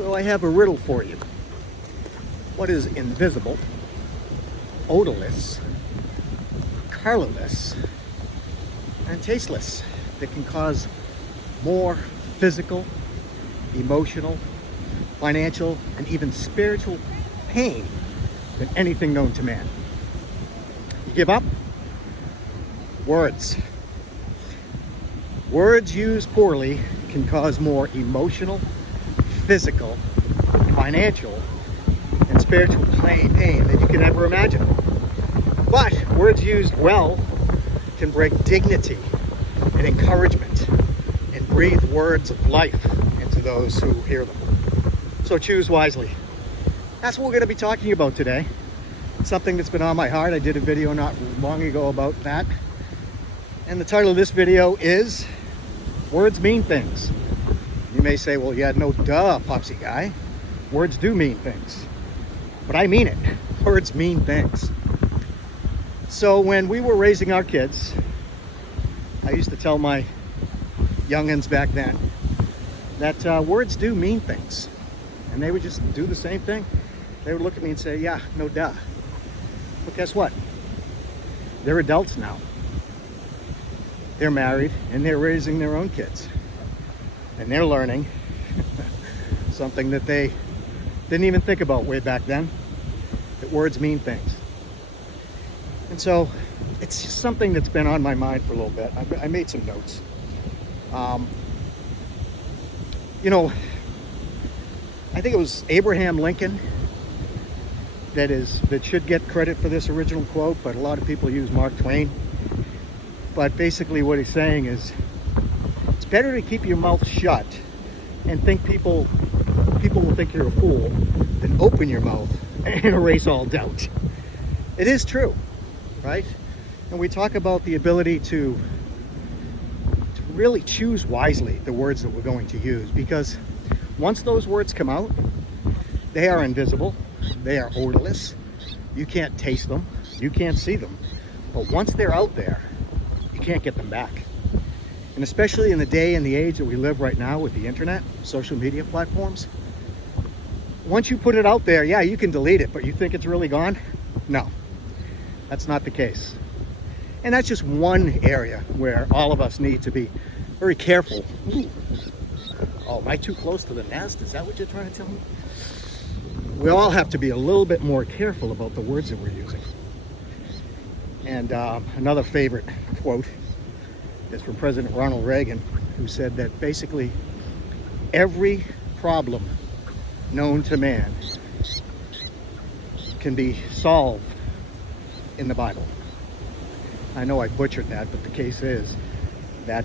So I have a riddle for you. What is invisible, odorless, colorless, and tasteless that can cause more physical, emotional, financial, and even spiritual pain than anything known to man? You give up? Words. Words used poorly can cause more emotional, physical, financial, and spiritual pain than you can ever imagine. But words used well can bring dignity and encouragement and breathe words of life into those who hear them. So choose wisely. That's what we're going to be talking about today. Something that's been on my heart. I did a video not long ago about that. And the title of this video is Words Mean Things. You may say, well, yeah, no duh, Popsy guy. Words do mean things. But I mean it. Words mean things. So when we were raising our kids, I used to tell my youngins back then that words do mean things. And they would just do the same thing. They would look at me and say, yeah, no duh. But guess what? They're adults now. They're married and they're raising their own kids. And they're learning something that they didn't even think about way back then, that words mean things. And so it's just something that's been on my mind for a little bit. I made some notes. You know, I think it was Abraham Lincoln that should get credit for this original quote, but a lot of people use Mark Twain. But basically what he's saying is, it's better to keep your mouth shut and think people will think you're a fool than open your mouth and erase all doubt. It is true, right? And we talk about the ability to really choose wisely the words that we're going to use, because once those words come out, they are invisible, they are odorless, you can't taste them, you can't see them, but once they're out there, you can't get them back. And especially in the day and the age that we live right now with the internet, social media platforms, once you put it out there, yeah, you can delete it, but you think it's really gone? No, that's not the case. And that's just one area where all of us need to be very careful. Ooh. Oh, am I too close to the nest? Is that what you're trying to tell me? We all have to be a little bit more careful about the words that we're using. And another favorite quote is from President Ronald Reagan, who said that basically every problem known to man can be solved in the Bible. I know I butchered that, but the case is that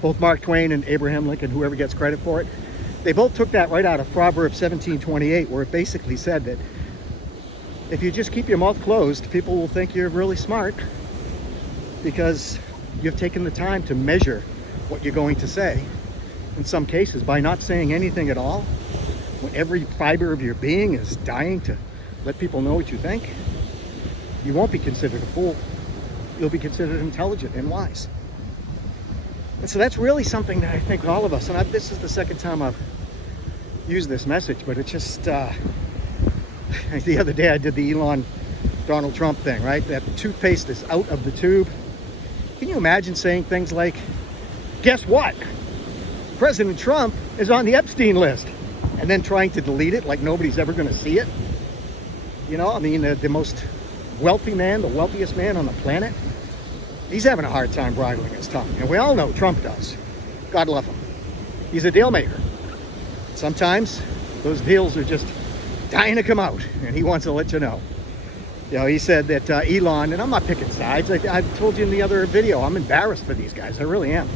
both Mark Twain and Abraham Lincoln, whoever gets credit for it, they both took that right out of Proverbs 17:28, where it basically said that if you just keep your mouth closed, people will think you're really smart because you've taken the time to measure what you're going to say. In some cases, by not saying anything at all, when every fiber of your being is dying to let people know what you think, you won't be considered a fool. You'll be considered intelligent and wise. And so that's really something that I think all of us, and this is the second time I've used this message, but it just, the other day I did the Donald Trump thing, right? That the toothpaste is out of the tube. Can you imagine saying things like, guess what? President Trump is on the Epstein list, and then trying to delete it like nobody's ever going to see it? You know, I mean, the most wealthy man, the wealthiest man on the planet, he's having a hard time bridling his tongue. And we all know Trump does. God love him. He's a deal maker. Sometimes those deals are just dying to come out, and he wants to let you know. You know, he said that Elon, and I'm not picking sides. I told you in the other video, I'm embarrassed for these guys. I really am.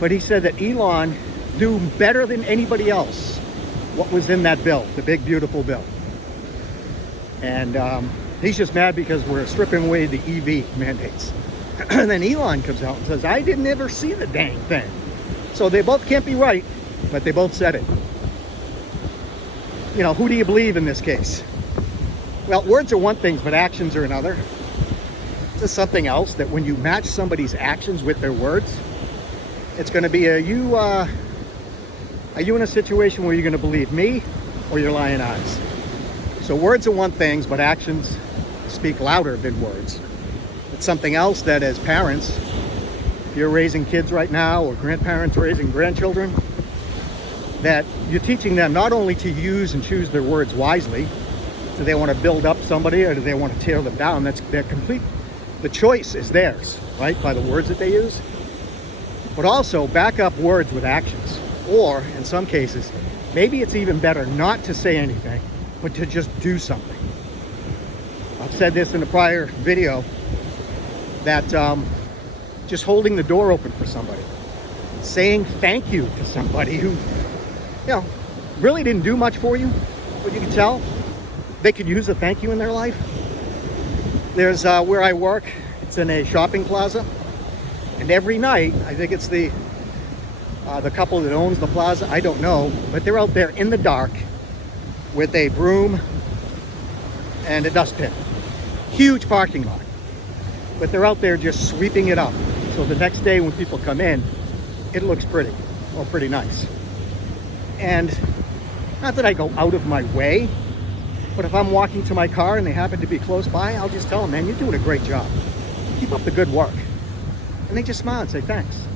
But he said that Elon knew better than anybody else what was in that bill, the big, beautiful bill. And he's just mad because we're stripping away the EV mandates. And then Elon comes out and says, I didn't ever see the dang thing. So they both can't be right, but they both said it. You know, who do you believe in this case? Well, words are one thing, but actions are another. This is something else, that when you match somebody's actions with their words, it's going to be a Are you in a situation where you're going to believe me or your lying eyes? So words are one thing, but actions speak louder than words. It's something else that as parents, if you're raising kids right now or grandparents raising grandchildren, that you're teaching them not only to use and choose their words wisely. Do they want to build up somebody or do they want to tear them down? That's their complete, the choice is theirs, right? By the words that they use. But also back up words with actions. Or in some cases, maybe it's even better not to say anything, but to just do something. I've said this in a prior video that just holding the door open for somebody, saying thank you to somebody who, really didn't do much for you, but you can tell they could use a thank you in their life. There's where I work, it's in a shopping plaza, and every night, I think it's the couple that owns the plaza, I don't know, but they're out there in the dark with a broom and a dustpan. Huge parking lot. But they're out there just sweeping it up. So the next day when people come in, it looks pretty, or pretty nice. And not that I go out of my way, but if I'm walking to my car and they happen to be close by, I'll just tell them, man, you're doing a great job. Keep up the good work. And they just smile and say thanks.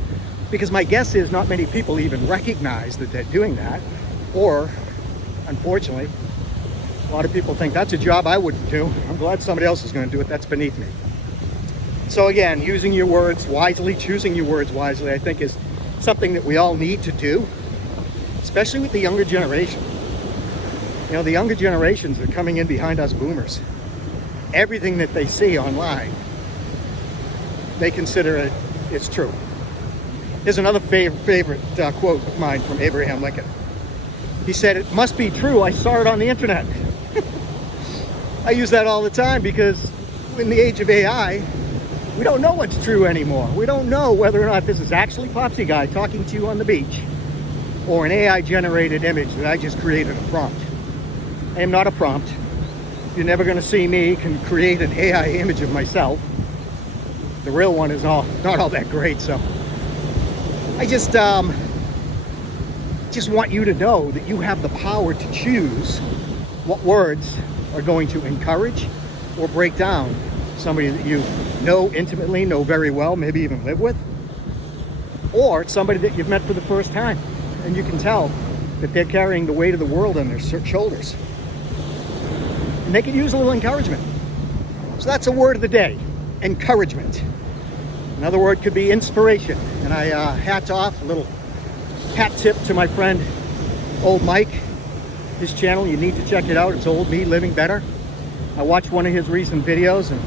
Because my guess is not many people even recognize that they're doing that. Or, unfortunately, a lot of people think that's a job I wouldn't do. I'm glad somebody else is going to do it. That's beneath me. So again, using your words wisely, choosing your words wisely, I think is something that we all need to do, especially with the younger generation. The younger generations are coming in behind us boomers. Everything that they see online, they consider it's true. Here's another favorite quote of mine from Abraham Lincoln. He said, "It must be true. I saw it on the internet." I use that all the time because in the age of AI, we don't know what's true anymore. We don't know whether or not this is actually Popsy Guy talking to you on the beach or an AI-generated image that I just created a prompt. I am not a prompt. You're never going to see me can create an AI image of myself. The real one is not all that great, so I just want you to know that you have the power to choose what words are going to encourage or break down somebody that you know intimately, know very well, maybe even live with, or it's somebody that you've met for the first time and you can tell that they're carrying the weight of the world on their shoulders and they can use a little encouragement. So that's a word of the day: encouragement. Another word could be inspiration. And I hat off, a little hat tip to my friend Old Mike. His channel, you need to check it out. It's Old Me Living Better. I watched one of his recent videos and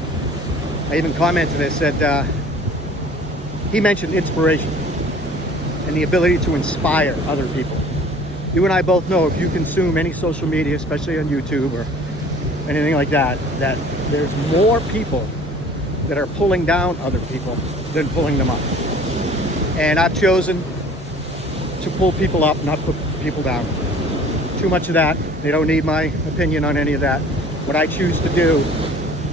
I even commented. I said he mentioned inspiration and the ability to inspire other people. You and I both know if you consume any social media, especially on YouTube or anything like that, that there's more people that are pulling down other people than pulling them up. And I've chosen to pull people up, not put people down. Too much of that. They don't need my opinion on any of that. What I choose to do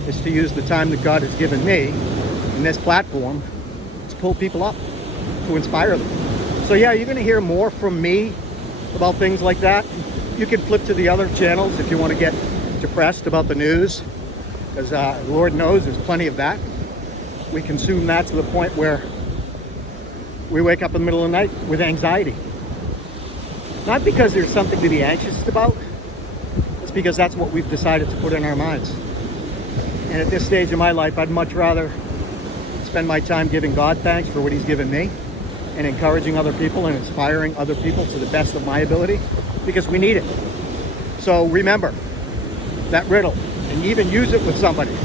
is to use the time that God has given me in this platform to pull people up, to inspire them. So yeah, you're going to hear more from me about things like that. You can flip to the other channels if you want to get depressed about the news, because Lord knows there's plenty of that. We consume that to the point where we wake up in the middle of the night with anxiety. Not because there's something to be anxious about, it's because that's what we've decided to put in our minds. And at this stage of my life, I'd much rather spend my time giving God thanks for what He's given me and encouraging other people and inspiring other people to the best of my ability, because we need it. So remember that riddle and even use it with somebody.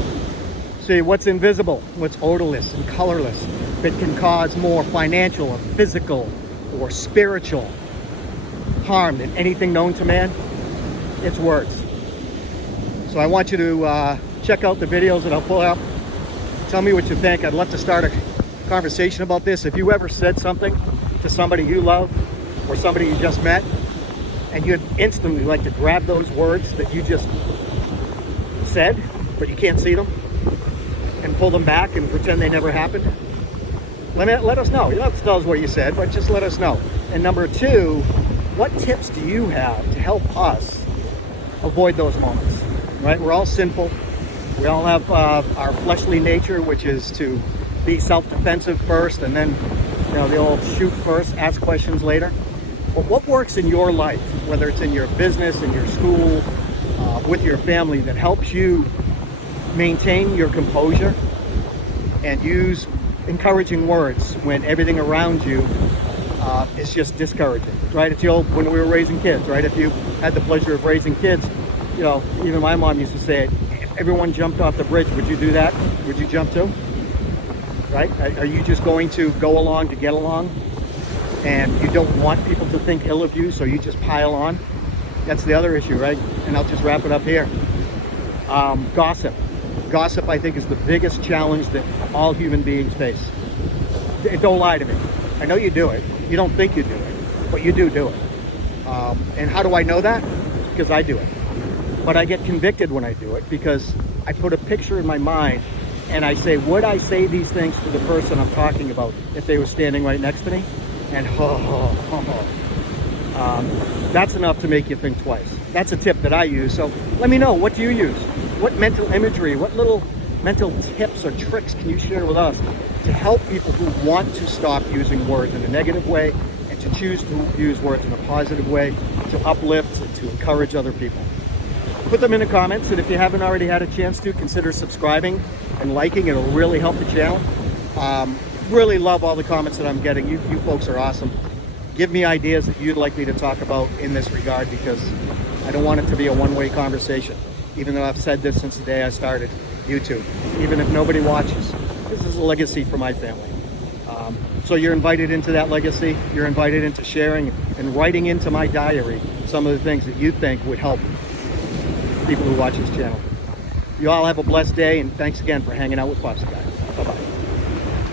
See, what's invisible, what's odorless and colorless, that can cause more financial or physical or spiritual harm than anything known to man? It's words. So I want you to check out the videos that I'll pull up. Tell me what you think. I'd love to start a conversation about this. If you ever said something to somebody you love or somebody you just met, and you'd instantly like to grab those words that you just said, but you can't see them, and pull them back and pretend they never happened, let us know. You don't have to tell us what you said, but just let us know. And number two, what tips do you have to help us avoid those moments, right? We're all sinful. We all have our fleshly nature, which is to be self-defensive first, and then, you know, the old shoot first, ask questions later. But what works in your life, whether it's in your business, in your school, with your family, that helps you maintain your composure and use encouraging words when everything around you is just discouraging, right? It's the old, when we were raising kids, right? If you had the pleasure of raising kids, you know, even my mom used to say, if everyone jumped off the bridge, would you do that? Would you jump too? Right? Are you just going to go along to get along? And you don't want people to think ill of you, so you just pile on? That's the other issue, right? And I'll just wrap it up here. Gossip. Gossip, I think, is the biggest challenge that all human beings face. Don't lie to me. I know you do it. You don't think you do it, but you do it. And how do I know that? Because I do it. But I get convicted when I do it, because I put a picture in my mind and I say, would I say these things to the person I'm talking about if they were standing right next to me? And that's enough to make you think twice. That's a tip that I use. So let me know, what do you use? What mental imagery, what little mental tips or tricks can you share with us to help people who want to stop using words in a negative way and to choose to use words in a positive way, to uplift and to encourage other people? Put them in the comments, and if you haven't already had a chance to, consider subscribing and liking. It'll really help the channel. Really love all the comments that I'm getting. You folks are awesome. Give me ideas that you'd like me to talk about in this regard, because I don't want it to be a one-way conversation. Even though I've said this since the day I started YouTube, even if nobody watches, this is a legacy for my family. So you're invited into that legacy. You're invited into sharing and writing into my diary some of the things that you think would help people who watch this channel. You all have a blessed day, and thanks again for hanging out with Pops Guy.